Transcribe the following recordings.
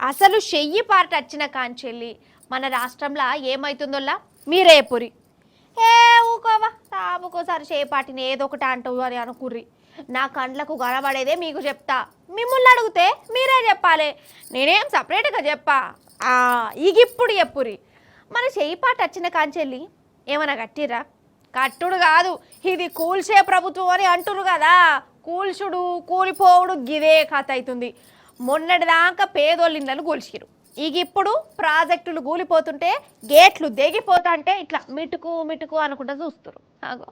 అసలు చెయ్యి పార్ట్ వచ్చిన కాంచెల్లి మన రాష్ట్రంలో ఏమవుతుందోలా మీరే పురి ఏ ఊకోవా తాముకోసారి చేపాటిని ఏదో ఒకటి అంటావు అని అనుకుర్రి నా కండ్లకు కనబడేదే మీకు చెప్తా మిమ్మల్ని అడిగితే మీరే చెప్పాలి నేనేం సపరేట్గా చెప్పా ఇప్పుడు చెప్పురి మన చేపాటి వచ్చిన కాంచెల్లి ఏమన్నా కట్టిరా కట్టుడు కాదు ఇది కూల్చే ప్రభుత్వం అని అంటురు కదా కూల్చుడు కూలిపోవుడు గిదే కథ అవుతుంది మొన్నటిదాకా పేదోళ్ళ ఇళ్ళను కూల్చిరు ఇప్పుడు ప్రాజెక్టులు కూలిపోతుంటే గేట్లు దిగిపోతుంటే ఇట్లా మిటుకు మిటుకు అనుకుంటా చూస్తారు ఆగో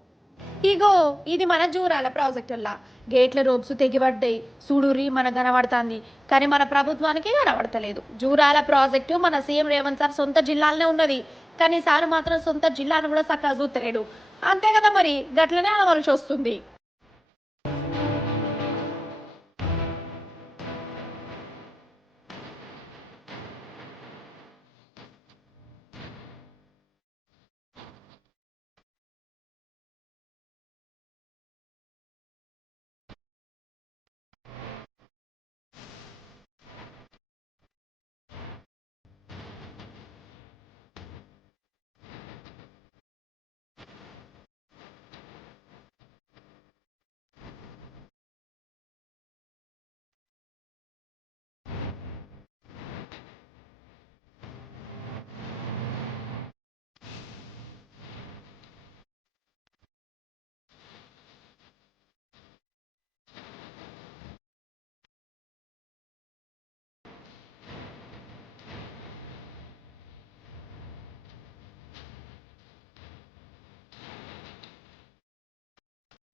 ఇగో ఇది మన జూరాల ప్రాజెక్టుల్లా గేట్ల రోప్స్ తెగిపడ్డాయి చూడురి మన కనబడుతుంది కానీ మన ప్రభుత్వానికి కనబడతలేదు జూరాల ప్రాజెక్టు మన సీఎం రేవంత్ సార్ సొంత జిల్లాలోనే ఉన్నది కానీ సార్ మాత్రం సొంత జిల్లాను కూడా చక్కగా చూస్తలేడు అంతే కదా మరి గట్లనే అనవలసి వస్తుంది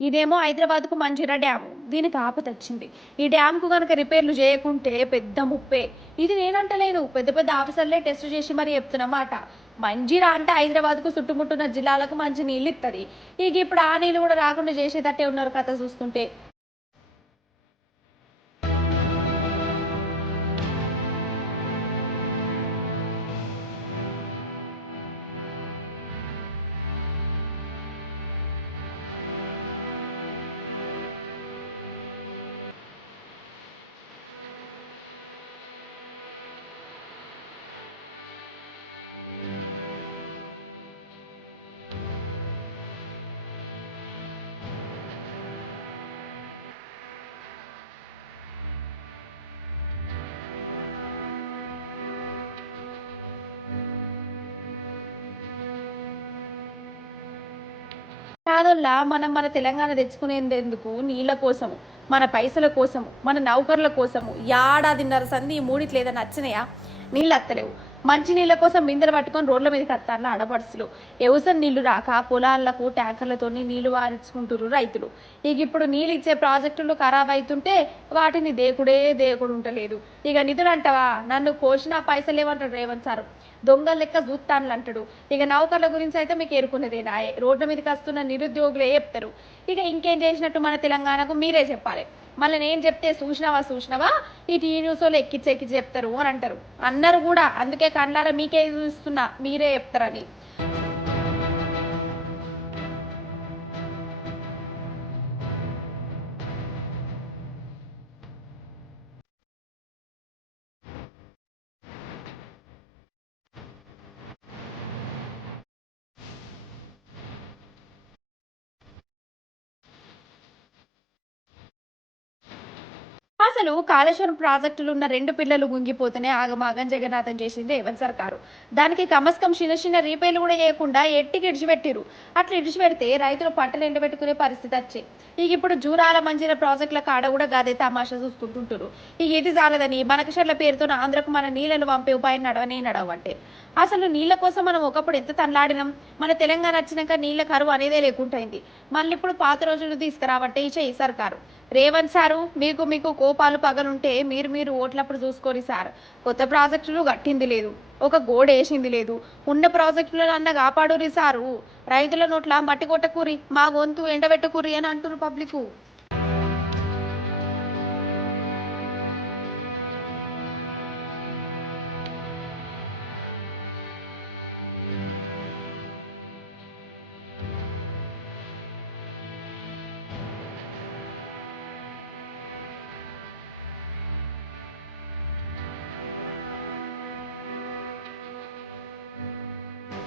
ఇదేమో హైదరాబాద్కు మంజీరా డ్యాము దీనికి ఆపద వచ్చింది ఈ డ్యామ్కు కనుక రిపేర్లు చేయకుంటే పెద్ద ముప్పే ఇది నేనంటలేను పెద్ద పెద్ద ఆఫీసర్లే టెస్ట్ చేసి మరి చెప్తున్నమాట మంజీరా అంటే హైదరాబాద్కు చుట్టుముట్టున్న జిల్లాలకు మంచి నీళ్ళు ఇస్తుంది ఇప్పుడు ఆ నీళ్ళు కూడా రాకుండా చేసేటట్టే ఉన్నారు కథ చూస్తుంటే కాదల్లా మనం మన తెలంగాణ తెచ్చుకునేందుకు నీళ్ళ కోసము మన పైసల కోసము మన నౌకర్ల కోసము ఏడాదిన్నర సంది ఈ మూడిట్లు ఏదైనా నచ్చినాయా నీళ్ళు అత్తలేవు మంచి నీళ్ళ కోసం బిందెలు పట్టుకొని రోడ్ల మీదకి వస్తాను ఆడపడుచులు వ్యవసాయం నీళ్లు రాక పొలాలకు ట్యాంకర్లతో నీళ్లు వారించుకుంటారు రైతులు ఇప్పుడు నీళ్ళు ఇచ్చే ప్రాజెక్టులు ఖరాబ్ అవుతుంటే వాటిని దేకుడు ఉంటలేదు నిధులు అంటావా నన్ను కోసిన పైసలు ఏమంటాడు రేవంత్ సార్ దొంగ లెక్క చూస్తాను అంటాడు నౌకర్ల గురించి అయితే మీకు ఏరుకున్నదేనా రోడ్ల మీదకి వస్తున్న నిరుద్యోగులే చెప్తారు ఇంకేం చేసినట్టు మన తెలంగాణకు మీరే చెప్పాలి మళ్ళీ నేను చెప్తే చూసినావా ఈ టీవీ న్యూస్ వాళ్ళు ఎక్కిచ్చి చెప్తారు అని అంటారు అన్నారు కూడా అందుకే కళ్ళారా మీకే చూస్తున్నా మీరే చెప్తారని అసలు కాళేశ్వరం ప్రాజెక్టులు ఉన్న రెండు పిల్లలు గుంగిపోతేనే ఆగమాగం జగన్నాథం చేసింది రేవంత్ సర్కారు దానికి కమస్కం చిన్న రీపేర్లు కూడా చేయకుండా ఎట్టికి ఇడిచిపెట్టిరు అట్లా ఇడిచిపెడితే రైతులు పంటలు ఎండబెట్టుకునే పరిస్థితి వచ్చే ఇప్పుడు జూరాల మంజీర ప్రాజెక్టుల కాడ కూడా గదే తమాషా చూసుకుంటుంటారు ఇది చాలదని మనకషర్ల పేరుతో ఆంధ్రకు మన నీళ్ళను పంపే ఉపాయం నడవంటే అసలు నీళ్ళ కోసం మనం ఒకప్పుడు ఎంత తనలాడినాం మన తెలంగాణ వచ్చినాక నీళ్ళ కరువు అనేదే లేకుంటైంది మళ్ళీ ఇప్పుడు పాత రోజులు తీసుకురావంటే ఈ సర్కారు రేవంత్ సారు మీకు కోపాలు పగలుంటే మీరు ఓట్లప్పుడు చూసుకోరి సార్ కొత్త ప్రాజెక్టులు కట్టింది లేదు ఒక గోడ వేసింది లేదు ఉన్న ప్రాజెక్టులను అన్న కాపాడురి సారు రైతుల నోట్ల మట్టి కొట్టకూరి మా గొంతు ఎండబెట్టకూరి అని అంటున్నారు పబ్లిక్